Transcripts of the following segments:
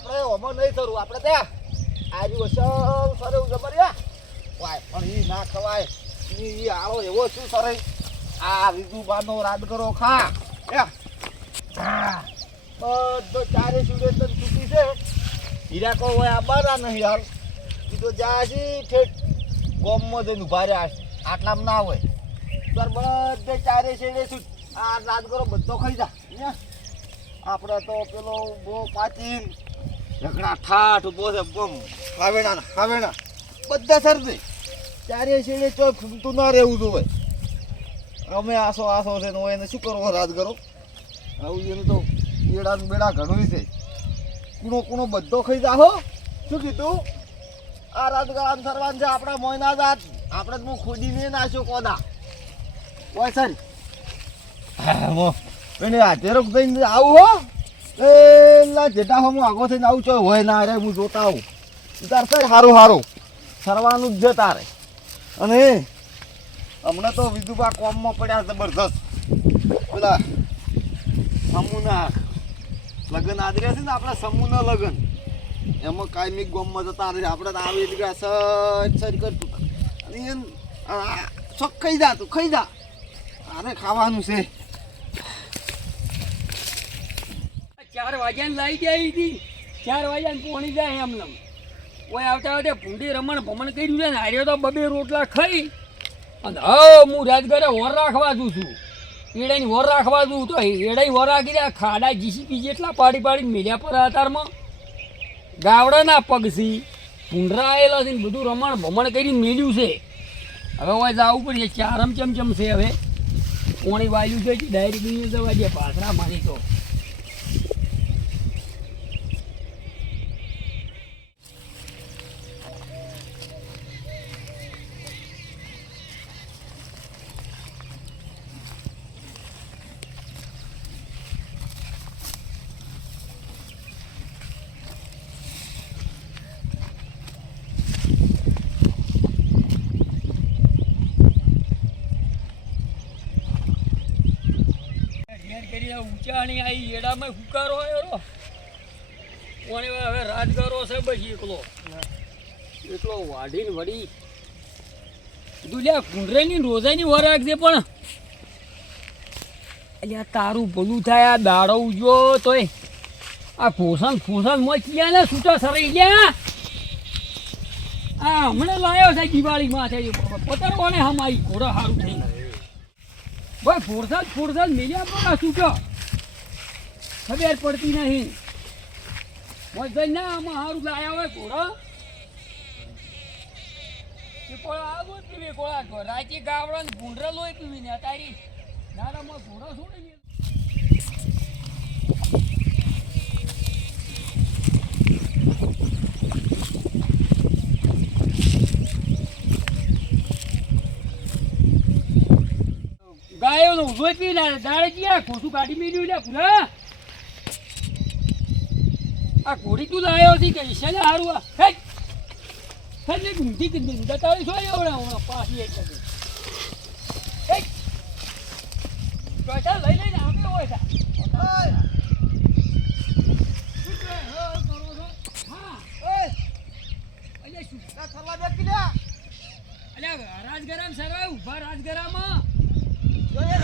આપણે ઓમાં નહીં થરું આપણે ત્યાં આજુ અસલ સરે જબરિયા વાય પણ ઈ ના ખવાય ઈ આળો એવો શું સરે આ વિદુબાનો રાદ કરો ખા એ બધો ચારે સુડે તન છૂટી છે હીરા કો હોય આ બારા નહીં હાલ ઈ તો જાજી ઠેઠ ગોમમાં જઈને ઉભા રહ્યા આટલામાં ના હોય તાર બધે ચારે છેડે શું આ રાત કરો બધો ખાઈ જા આપણે તો પેલો બહુ પાચીન ઝઘડા ઠાઠ ઉભો છે બમ ખાવેણા બધા સરદે ચારે છેડે ચોક ખૂમતું ના રહેવું જોઈએ અમે આસો છે ને એને શું કરવો રાત કરો આવું એનું તો બેડા બેડા ઘણું છે કૂણો બધો ખાઈ જા હો શું કીધું આ રાત ગામ સરવાન છે આપણા મોયના જાત આપણે જ હું ખોદીને નાખ્યો કોદા ઓય સર એને હાથેરો થઈને આવું હો એલા જેટા હું આગો થઈને આવું છો હોય ના રે હું જોતા આવું તાર સર સારું સરવાનું જ છે તારે અને હમણાં તો વિધુબા કોમમાં પડ્યા જબરદસ્ત પેલા સમૂહના લગ્ન આદર્યા છે ને આપણા સમૂહના લગ્ન એમાં કાયમી ગોમમાં જતા રહે આપણે તો આવી રીતે સર કરતું અને ચોક ખાઈ જા તું ખાઈ જા આને ખાવાનું છે 4 વાગ્યાને લાવી જાય હતી 4 વાગ્યાને પોણી જાય એમને ઓય આવતા ભૂંડી રમણ ભમણ કર્યું છે ને હાર્યો તો 2 રોટલા ખાઈ અને હું રાજગરે વર રાખવા દઉં છું એડાની વર રાખવા દઉં તો એડાઈ વર રાખી દે ખાડા જીસીપી જેટલા પાડી મેલ્યા પર અતારમાં ગાવડાના પગસી ભૂંડરા આવેલા છે ને બધું રમણ ભમણ કરીને મેલ્યું છે હવે ઓય જવું પડશે ચારમ ચમચમ છે હવે પોણી વાયુ છે ડાયરેક્ટ જવા દે પાછરા મારી તો ઊંચાણી આવી એડામાં હુકારો આવ્યો કોને હવે રાજગારો છે બસ એકલો વાઢીને વળી દુલ્યા કુંડરેની રોજાની વર રાખજે પણ અલ્યા તારું ભલું થાય આ દાડો ઉજો તોય આ ફોસણ મોચિયા ને છૂટા સરાઈ ગયા આ હમણાં લાવ્યો છે દિવાળીમાં છે પતરવાને હમાઈ ઘોડા સારું થઈ ભાઈ ફોરસાદ મેલ્યા પણ છૂટો ખબર પડતી નહીં ના આમાં સારું લાયા હોય ઘોડા આવો પીવે કોળા રાતે ગાવડા ને ભૂંડરા લોહી પીવી ને તારી નાનામાં ઘોડા છોડી ગાયો નો ઉભો પી દાડે ગયા ખોસું કાઢી મેળ્યું લે પૂરા આ ઘોડી તું લાવ્યો છે કે છે ને સારું આ હે ઊંધી કીધી દતાળી છો એવડા પાછી એક લઈ લઈને આપણે હોય રાજગરામ સર ઉભા રાજગરામાં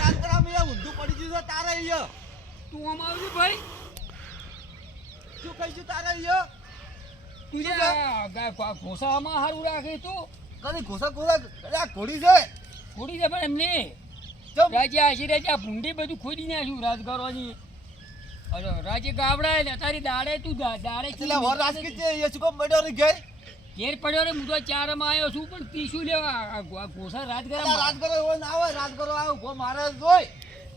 રાજગરામ ઊંધું પડી ગયું છે તારે અહીંયા તું આમ આવજો ભાઈ શું કહીશું તારે અહીંયા તું ઘોસામાં સારું રાખે તું કદી ઘોસા આ ઘોડી છે પણ એમને રાજ્ય આશી રાજા ભૂંડી બધું ખોદી નાખ્યું રાજગરોની રાજ્ય ગાવડા ને તારી દાડે તું દાડે વર રાજકી છે એ શું કામ પડ્યો રે ઘેર પડ્યો રે હું તો ચારમાં આવ્યો છું પણ તીસું લેવા ઘોસા રાજગરો એવો ના હોય રાજગરો આવો મારે જોઈ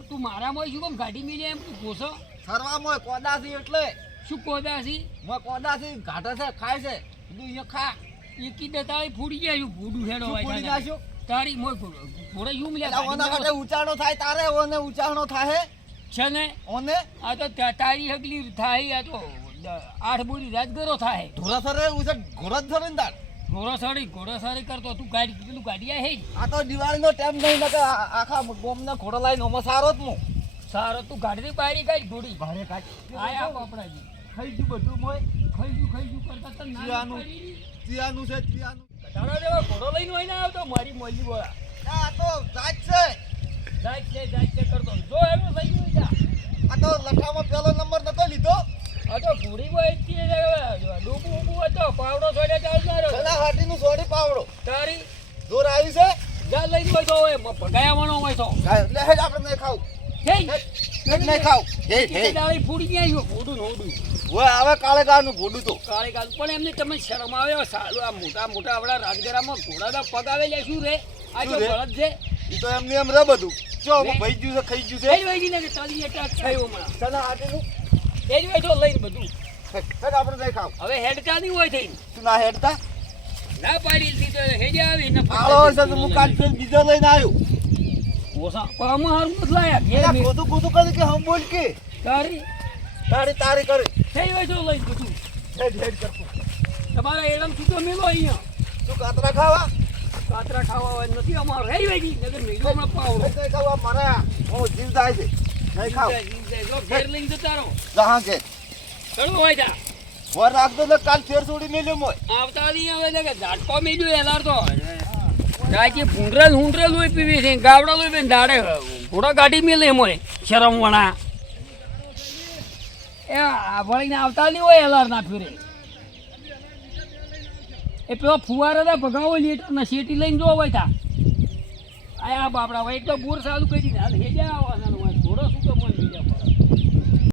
તું મારામાં શું કામ ગાડી મેલે એમ તું ઘોસો સરવામાં કોદાસી એટલે શું કોદાસી કોદાસી ઘાટે છે ખાય છે બધું અહીંયા ખા એકી દતાળી ફૂડી જાય ભૂડું હેડો ફૂડી નાખ્યું તારી મોય ઘોડે શું મળ્યા ઓના કાટે ઉચાણો થાય તારે ઓને ઉચાણો થાય છે ને ઓને આ તો તારી હગલી થાય આ તો 8 બોરી રાજગરો થાય ધોરાસરે ઉસે ઘોડા ધરે ને તાર ઘોડાસારી કરતો તું ગાડી પેલું ગાડી હે આ તો દિવાળીનો ટાઈમ નહીં નકે આખા બોમને ઘોડો લાઈન ઓમાં સારો જ મો સારો તું ગાડી બારી કાઢ ઘોડી બારે કાઢ આયા કપડાજી ખાઈ ગયું બધું મોય ખાઈ ગયું કરતા તને ના ચિયાનું. પાડી. ચિયાનું છે ચિયાનું. તારા જેવો ઘોડો લઈને હોય ને આવતો મારી મોલી બોલા આ તો જાત છે. જાય છે કરતો જો એનો લઈ ગયો જા આ તો લઠામાં પહેલો નંબર નતો લીધો. આ તો ઘોડી બોય કે ડૂબું ઊભું હતો પાવડો છોડે ચાલનારો પેલા હાટીનું સોડી પાવડો. તારી જોર આવી છે. જા લઈ ગયો તો હવે ભગાયાવાનો હોય તો લે હેડ આપણે નહીં ખાવું. જઈ હેડ નહીં ખાવું. હે દાળી ફૂડી ગયા આવ્યો ફોડું નોડું ઓય આવે કાળે ગાનું ઘોડું તો. કાળી ગાલ પણ એમને તમે શરમ આવ્યો સાલું આ મોટા આપણા રાજગરામાં ઘોડાના પગ આવેલા શું રે આ જો શું રે? બળદ છે ઈ તો એમને એમ રે બધું. જો ભાઈ ગયું છે ખાઈ ગયું છે. એ વૈજી ને તાલી અટેક થયો હમણાં પેલા હાટીનું એ જ વેઠો લઈને બધું હેડ આપણે નહીં ખાવું. હવે હેડતા નહીં હોય થઈને તું ના હેડતા. ના પાડી દીધી તો હેડે આવી ને આવો છે તો હું કાલ ફેર બીજો લઈને આવ્યો. ઓસા પામાં હારું મત લાયા ઘેર એલા મેં ખોટું ખોટું કરી કે હમ બોલ કે તારી તારી કરી. થઈ વેઠો લઈને બધું હેડ કરતું. તમારા એડમ છૂટો મેલો અહીંયા તું કાતરા ખાવા. કાતરા ખાવા હોય નથી અમારો હે વેજી નગર મેલો હમણાં પાવડો નહીં ખાવા મારા હું જીવ જાય છે. નહીં ખાવ. જો ઘેર લઈને જતા રહો જહાં કે ચડો હોય જા વર રાખતો તો કાલ ફેર છોડી મેલ્યો મોય. આવતા નહીં આવે એટલે કે ઝાટકો મેલ્યો એલાર તો રાજ્ય ભૂંડરેલ હુંડરેલ હોય પીવી છે ગાવડા હોય પીને દાડે ઘોડા ગાડી મેલે એમ હોય શરમ વણા એ આ વળીને આવતા નહીં હોય એલાર ના ફેરે એ પેલો ફુવારા ભગાવો લેટ ને શેટી લઈને જો હોય તા આ બાપડા એક તો બોર સારું કરી દીધા હેજા આવવાના